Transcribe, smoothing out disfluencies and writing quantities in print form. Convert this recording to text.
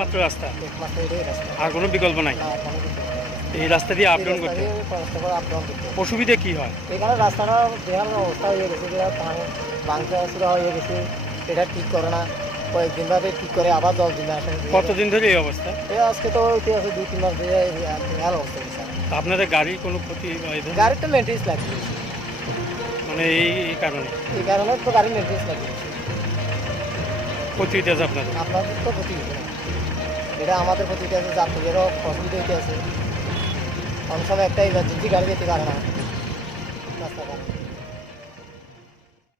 মাত্র রাস্তা, আর কোনো বিকল্প নাই। এই রাস্তা দিয়ে আপ ডাউন করতে অসুবিধা কি হয়? এখানে রাস্তাটা বেহাল অবস্থা হয়ে গেছে, পানি ভাঙচা শুরু হয়ে গেছে, এটা ঠিক করে না, কয়েকদিন বাদে ঠিক করে আবার 10 দিন আসে। কতদিন ধরে এই অবস্থা? আজকে তো হইতে আছে 2-3 মাস ধরে বেহাল অবস্থা হয়েছে। আপনাদের গাড়ির কোনো ক্ষতি? গাড়ির তো মেনটেন্স লাগছে, মানে এই কারণে তো গাড়ির মেনটেন্স লাগছে। ক্ষতি হইতে আছে আপনাদের? আপনাদের তো ক্ষতি হচ্ছে না, এটা আমাদের ক্ষতি হইতে আছে, যাত্রীদেরও অসুবিধা হইতে আছে। অনেক সময় একটা ইমার্জেন্সি গাড়ি যেতে পারে না রাস্তা কারণে।